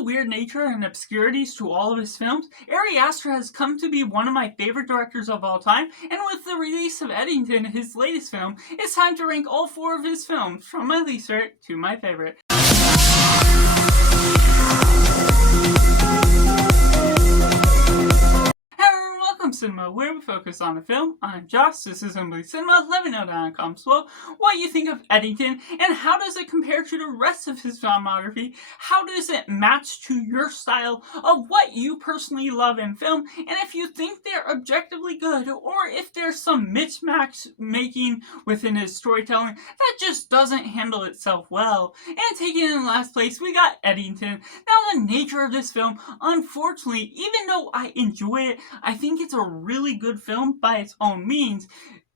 the weird nature and obscurities to all of his films, Ari Aster has come to be one of my favorite directors of all time, and with the release of Eddington, his latest film, it's time to rank all 4 of his films, from my least favorite to my favorite. Welcome Cinema, where we focus on a film. I'm Josh, this is Simply Cinema. Let me know down in the comments below what you think of Eddington and how does it compare to the rest of his filmography. How does it match to your style of what you personally love in film, and if you think they're objectively good or if there's some mismatch making within his storytelling that just doesn't handle itself well. And taking in last place, we got Eddington. Now, the nature of this film, unfortunately, even though I enjoy it, I think it's a really good film by its own means,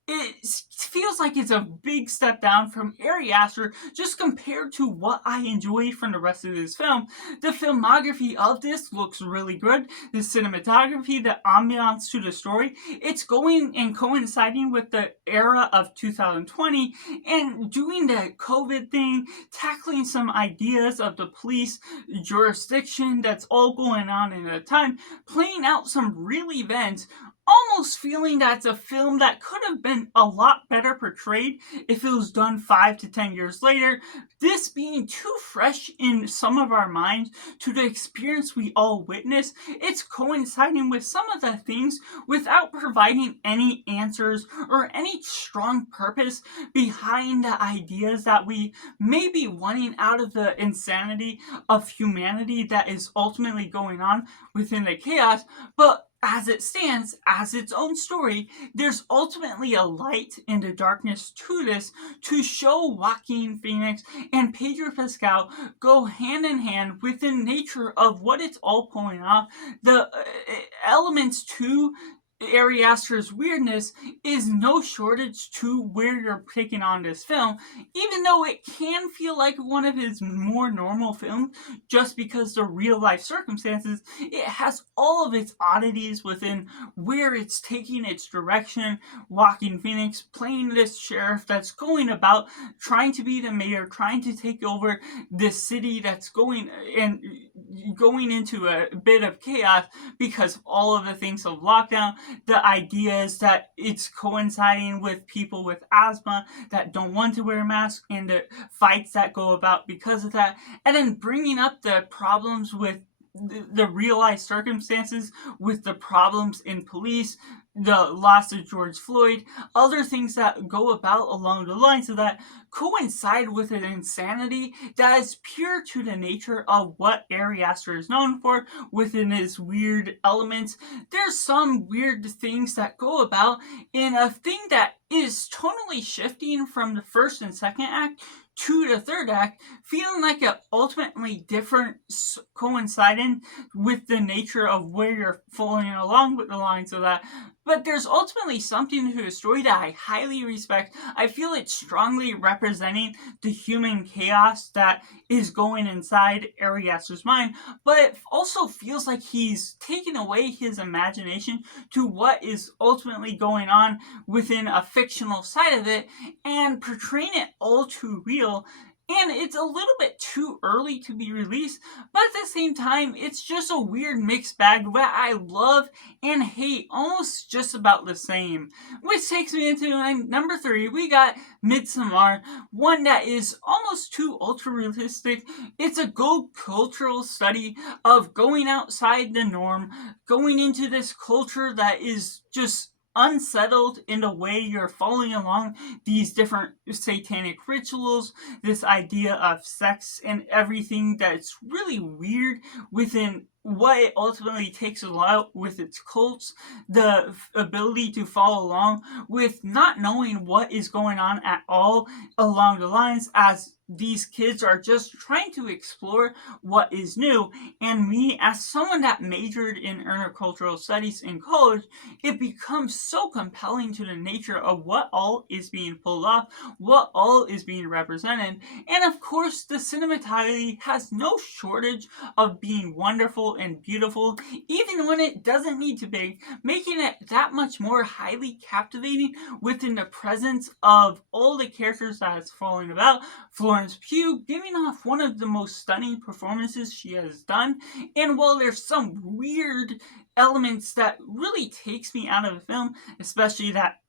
it feels like it's a big step down from Ari Aster just compared to what I enjoy from the rest of this film. The filmography of this looks really good. The cinematography, the ambiance to the story, it's going and coinciding with the era of 2020 and doing the COVID thing, tackling some ideas of the police jurisdiction that's all going on in a time, playing out some real events, almost feeling that it's a film that could have been a lot better portrayed if it was done 5 to 10 years later. This being too fresh in some of our minds to the experience we all witness, it's coinciding with some of the things without providing any answers or any strong purpose behind the ideas that we may be wanting out of the insanity of humanity that is ultimately going on within the chaos. But as it stands, as its own story, there's ultimately a light in the darkness to this to show Joaquin Phoenix and Pedro Pascal go hand in hand with the nature of what it's all pulling off. The elements to Ari Aster's weirdness is no shortage to where you're taking on this film, even though it can feel like one of his more normal films just because the real life circumstances. It has all of its oddities within where it's taking its direction. Joaquin Phoenix playing this sheriff that's going about trying to be the mayor, trying to take over this city that's going into a bit of chaos because of all of the things of lockdown. The idea is that it's coinciding with people with asthma that don't want to wear a mask and the fights that go about because of that, and then bringing up the problems with the real life circumstances with the problems in police, the loss of George Floyd, other things that go about along the lines of that coincide with an insanity that is pure to the nature of what Ari Aster is known for within his weird elements. There's some weird things that go about in a thing that is tonally shifting from the first and second act to the third act, feeling like a ultimately different coinciding with the nature of where you're following along with the lines of that. But there's ultimately something to the story that I highly respect. I feel it's strongly representing the human chaos that is going inside Ari Aster's mind, but it also feels like he's taken away his imagination to what is ultimately going on within a fictional side of it and portraying it all too real. And it's a little bit too early to be released, but at the same time, it's just a weird mixed bag that I love and hate almost just about the same. Which takes me into my number 3. We got Midsommar, one that is almost too ultra-realistic. It's a good cultural study of going outside the norm, going into this culture that is just unsettled in the way you're following along these different satanic rituals, this idea of sex and everything that's really weird within what it ultimately takes a lot with its cults, the ability to follow along with not knowing what is going on at all along the lines as these kids are just trying to explore what is new. And me, as someone that majored in intercultural studies in college, it becomes so compelling to the nature of what all is being pulled off, what all is being represented. And of course, the cinematography has no shortage of being wonderful powerful and beautiful, even when it doesn't need to be, making it that much more highly captivating within the presence of all the characters that it's falling about. Florence Pugh giving off one of the most stunning performances she has done, and while there's some weird elements that really takes me out of the film, especially that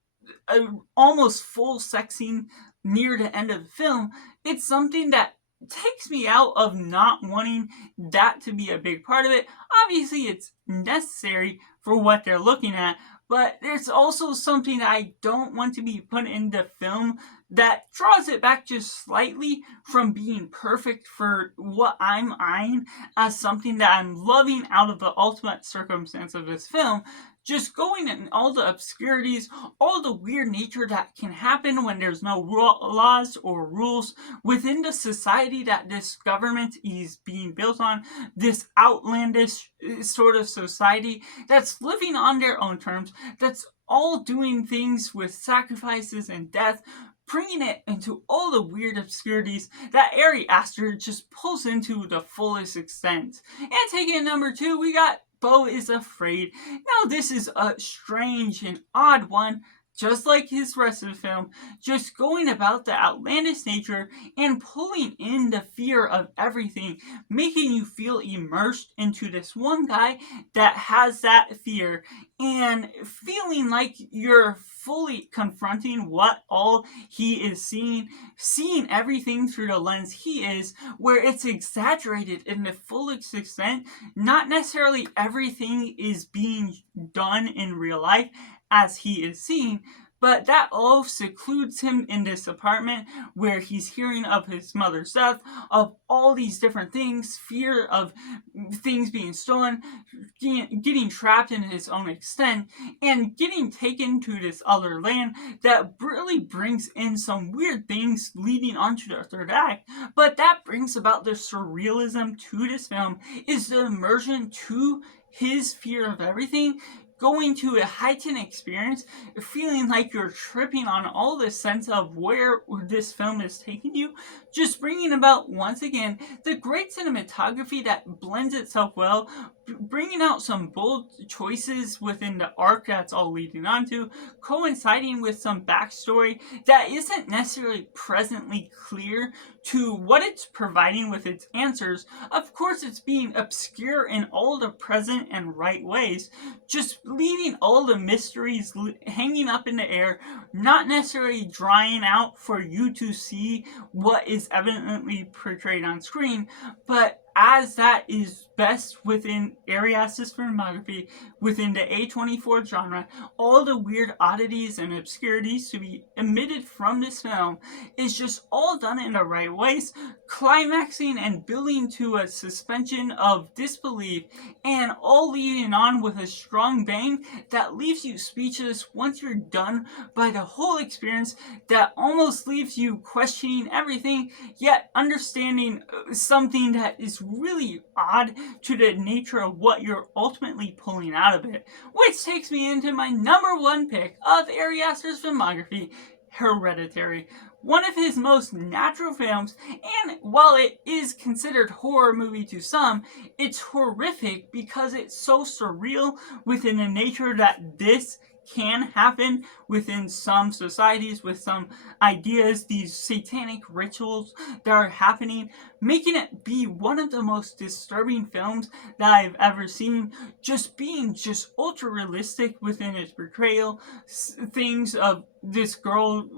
almost full sex scene near the end of the film, it's something that takes me out of not wanting that to be a big part of it. Obviously, it's necessary for what they're looking at, but there's also something that I don't want to be put into film that draws it back just slightly from being perfect for what I'm eyeing as something that I'm loving out of the ultimate circumstance of this film. Just going in all the obscurities, all the weird nature that can happen when there's no laws or rules within the society that this government is being built on, this outlandish sort of society that's living on their own terms, that's all doing things with sacrifices and death, bringing it into all the weird obscurities that Ari Aster just pulls into the fullest extent. And taking number 2, we got Beau is Afraid. Now this is a strange and odd one, just like his rest of the film, just going about the outlandish nature and pulling in the fear of everything, making you feel immersed into this one guy that has that fear, and feeling like you're fully confronting what all he is seeing everything through the lens he is, where it's exaggerated in the fullest extent. Not necessarily everything is being done in real life as he is seeing, but that all secludes him in this apartment where he's hearing of his mother's death, of all these different things, fear of things being stolen, getting trapped in his own extent, and getting taken to this other land that really brings in some weird things leading onto the third act. But that brings about the surrealism to this film, is the immersion to his fear of everything, going to a heightened experience, feeling like you're tripping on all the sense of where this film is taking you, just bringing about, once again, the great cinematography that blends itself well, bringing out some bold choices within the arc that's all leading onto, coinciding with some backstory that isn't necessarily presently clear to what it's providing with its answers. Of course, it's being obscure in all the present and right ways, just leaving all the mysteries hanging up in the air, not necessarily drying out for you to see what is evidently portrayed on screen, but as that is best within Ari Aster's filmography, within the A24 genre, all the weird oddities and obscurities to be emitted from this film is just all done in the right ways, climaxing and building to a suspension of disbelief, and all leading on with a strong bang that leaves you speechless once you're done by the whole experience, that almost leaves you questioning everything, yet understanding something that is really odd to the nature of what you're ultimately pulling out of it. Which takes me into my number 1 pick of Ari Aster's filmography, Hereditary. One of his most natural films, and while it is considered horror movie to some, it's horrific because it's so surreal within the nature that this can happen within some societies with some ideas, these satanic rituals that are happening, making it be one of the most disturbing films that I've ever seen, just being just ultra realistic within its portrayal, things of this girl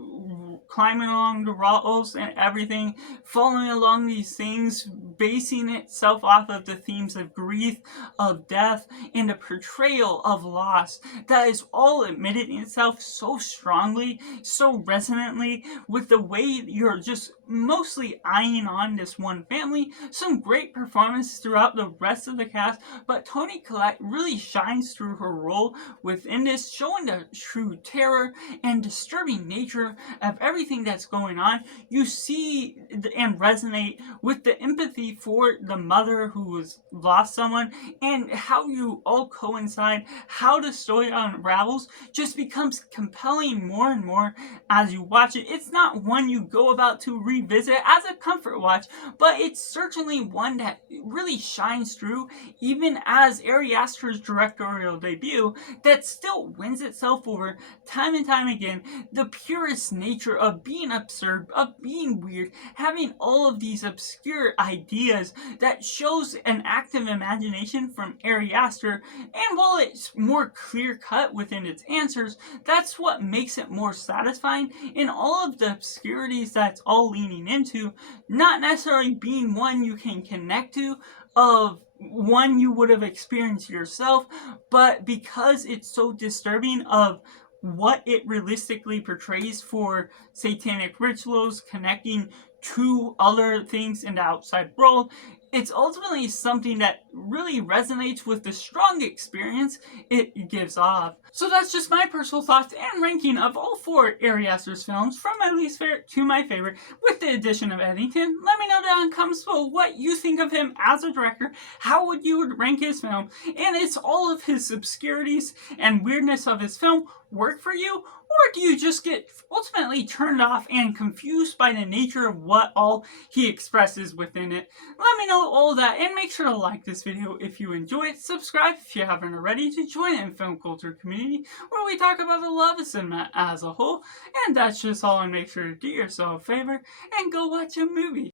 climbing along the walls and everything, following along these things, basing itself off of the themes of grief, of death, and the portrayal of loss that is all admitted in itself so strongly, so resonantly with the way you're just mostly eyeing on this one family. Some great performances throughout the rest of the cast, but Toni Collette really shines through her role within this, showing the true terror and disturbing nature of everything that's going on. You see and resonate with the empathy movie for the mother who has lost someone, and how you all coincide, how the story unravels, just becomes compelling more and more as you watch it. It's not one you go about to revisit as a comfort watch, but it's certainly one that really shines through, even as Ari Aster's directorial debut, that still wins itself over time and time again. The purest nature of being absurd, of being weird, having all of these obscure ideas that shows an active imagination from Ari Aster, and while it's more clear-cut within its answers, that's what makes it more satisfying in all of the obscurities that's all leaning into, not necessarily being one you can connect to, of one you would have experienced yourself, but because it's so disturbing of what it realistically portrays for satanic rituals connecting to other things in the outside world, it's ultimately something that really resonates with the strong experience it gives off. So that's just my personal thoughts and ranking of all 4 Ari Aster's films, from my least favorite to my favorite, with the addition of Eddington. Let me know down in the comments below what you think of him as a director, how would you rank his film, and is all of his obscurities and weirdness of his film work for you? Or do you just get ultimately turned off and confused by the nature of what all he expresses within it? Let me know all that, and make sure to like this video if you enjoy it. Subscribe if you haven't already to join in film culture community where we talk about the love of cinema as a whole. And that's just all, and make sure to do yourself a favor and go watch a movie.